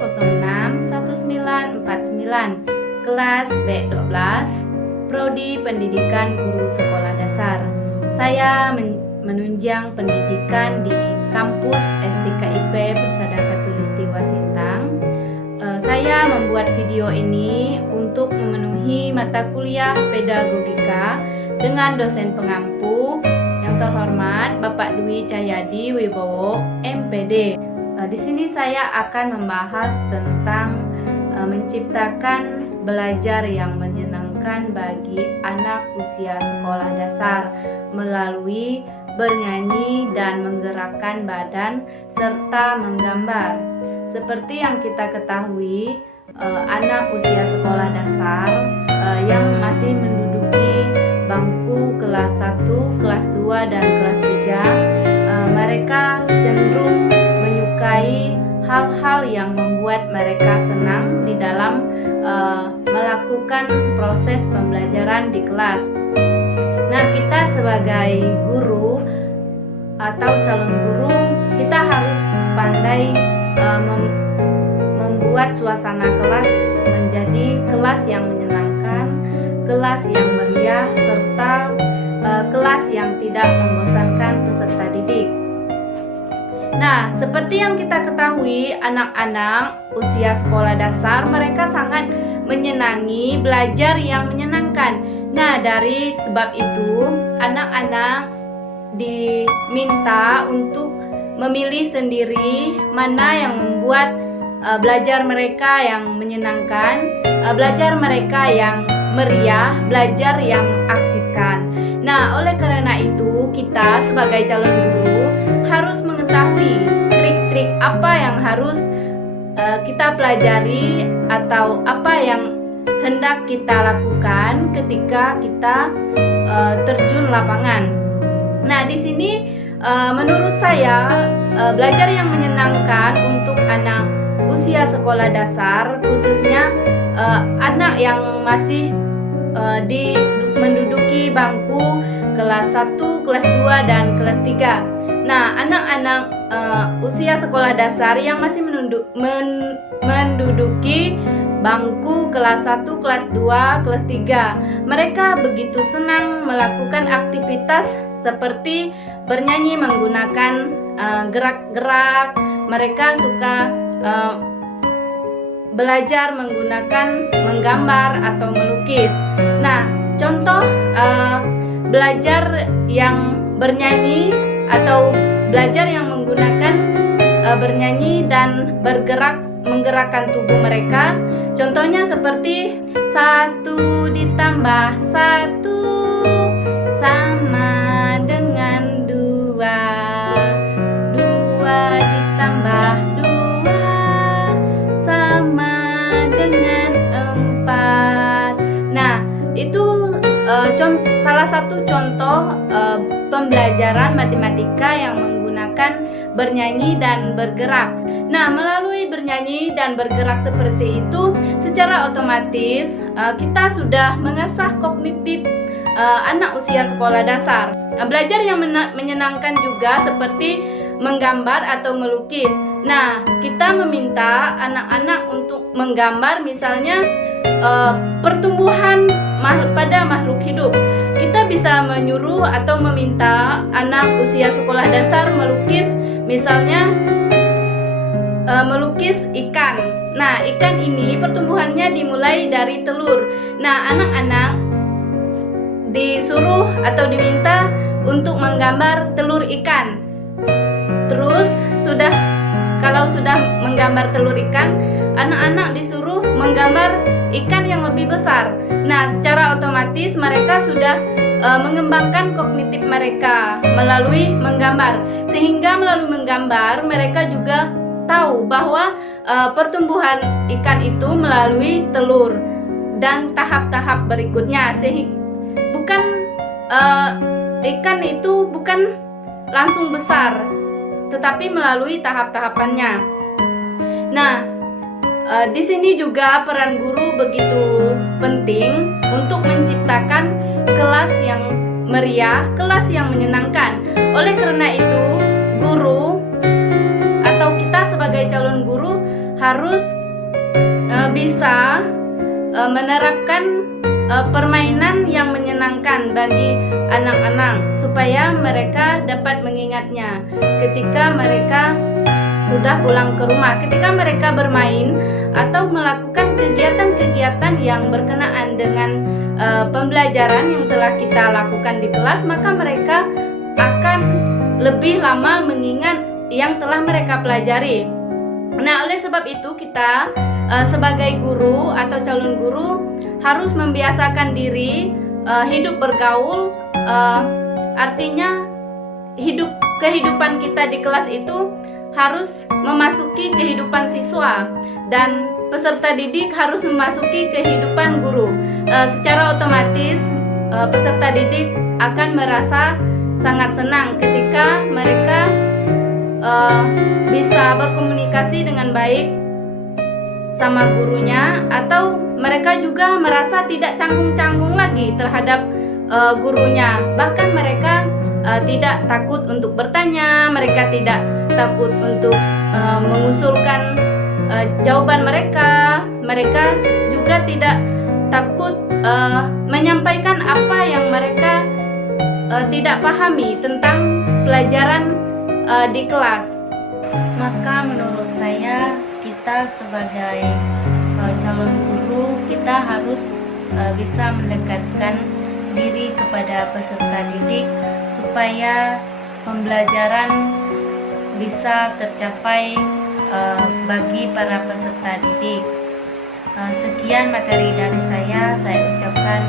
02061949 kelas B12 Prodi Pendidikan Guru Sekolah Dasar. Saya menunjang pendidikan di kampus STKIP Persada Khatulistiwa Sintang. Saya membuat video ini untuk memenuhi mata kuliah pedagogika dengan dosen pengampu yang terhormat Bapak Dwi Cahyadi Wibowo, MPD. Di sini saya akan membahas tentang menciptakan belajar yang menyenangkan bagi anak usia sekolah dasar melalui bernyanyi dan menggerakkan badan serta menggambar. Seperti yang kita ketahui, anak usia sekolah dasar yang masih menduduki bangku kelas 1, kelas 2, dan kelas 3, mereka cenderung menyukai hal-hal yang membuat mereka senang di dalam melakukan proses pembelajaran di kelas. Nah, kita sebagai guru atau calon guru, kita harus pandai membuat suasana kelas menjadi kelas yang menyenangkan, kelas yang meriah, serta kelas yang tidak membosankan peserta didik. Nah, seperti yang kita ketahui, anak-anak usia sekolah dasar mereka sangat menyenangi belajar yang menyenangkan. Nah, dari sebab itu, anak-anak diminta untuk memilih sendiri mana yang membuat belajar mereka yang menyenangkan, belajar mereka yang meriah, belajar yang mengasihkan. Nah, oleh karena itu, kita sebagai calon guru harus mengetahui trik-trik apa yang harus kita pelajari atau apa yang hendak kita lakukan ketika kita terjun lapangan. Nah, di sini menurut saya belajar yang menyenangkan untuk anak usia sekolah dasar, khususnya anak yang masih menduduki bangku kelas 1, kelas 2, dan kelas 3. Nah, anak-anak usia sekolah dasar yang masih menduduki bangku kelas 1, kelas 2, kelas 3, mereka begitu senang melakukan aktivitas seperti bernyanyi menggunakan gerak-gerak. Mereka suka belajar menggunakan menggambar atau melukis. Nah, contoh belajar yang bernyanyi atau belajar yang menggunakan bernyanyi dan bergerak menggerakkan tubuh mereka. Contohnya seperti 1 ditambah 1 sama dengan 2, 2 ditambah 2 sama dengan 4. Nah, itu salah satu contoh pembelajaran matematika yang menggunakan bernyanyi dan bergerak. Nah, melalui bernyanyi dan bergerak seperti itu, secara otomatis kita sudah mengasah kognitif anak usia sekolah dasar. Belajar yang menyenangkan juga seperti menggambar atau melukis. Nah, kita meminta anak-anak untuk menggambar misalnya pertumbuhan pada makhluk hidup. Kita bisa menyuruh atau meminta anak usia sekolah dasar melukis misalnya melukis ikan. Nah, ikan ini pertumbuhannya dimulai dari telur. Nah, anak-anak disuruh atau diminta untuk menggambar telur ikan. Terus kalau sudah menggambar telur ikan, anak-anak disuruh menggambar ikan yang lebih besar. Nah, secara otomatis mereka sudah mengembangkan kognitif mereka melalui menggambar. Sehingga melalui menggambar mereka juga tahu bahwa pertumbuhan ikan itu melalui telur dan tahap-tahap berikutnya. Ikan itu bukan langsung besar, tetapi melalui tahap-tahapannya. Nah, di sini juga peran guru begitu penting untuk menciptakan kelas yang meriah, kelas yang menyenangkan. Oleh karena itu, guru atau kita sebagai calon guru harus bisa menerapkan permainan yang menyenangkan bagi anak-anak supaya mereka dapat mengingatnya ketika mereka sudah pulang ke rumah. Ketika mereka bermain atau melakukan kegiatan-kegiatan yang berkenaan dengan pembelajaran yang telah kita lakukan di kelas, maka mereka akan lebih lama mengingat yang telah mereka pelajari. Nah, oleh sebab itu kita sebagai guru atau calon guru harus membiasakan diri hidup bergaul, artinya kehidupan kita di kelas itu harus memasuki kehidupan siswa dan peserta didik harus memasuki kehidupan guru. Secara otomatis peserta didik akan merasa sangat senang ketika mereka bisa berkomunikasi dengan baik sama gurunya, atau mereka juga merasa tidak canggung-canggung lagi terhadap gurunya. Bahkan mereka tidak takut untuk bertanya, mereka tidak takut untuk mengusulkan jawaban mereka. Mereka juga tidak takut menyampaikan apa yang mereka tidak pahami tentang pelajaran di kelas. Maka menurut saya kita sebagai calon guru, kita harus bisa mendekatkan diri kepada peserta didik supaya pembelajaran bisa tercapai bagi para peserta didik. Sekian materi dari saya ucapkan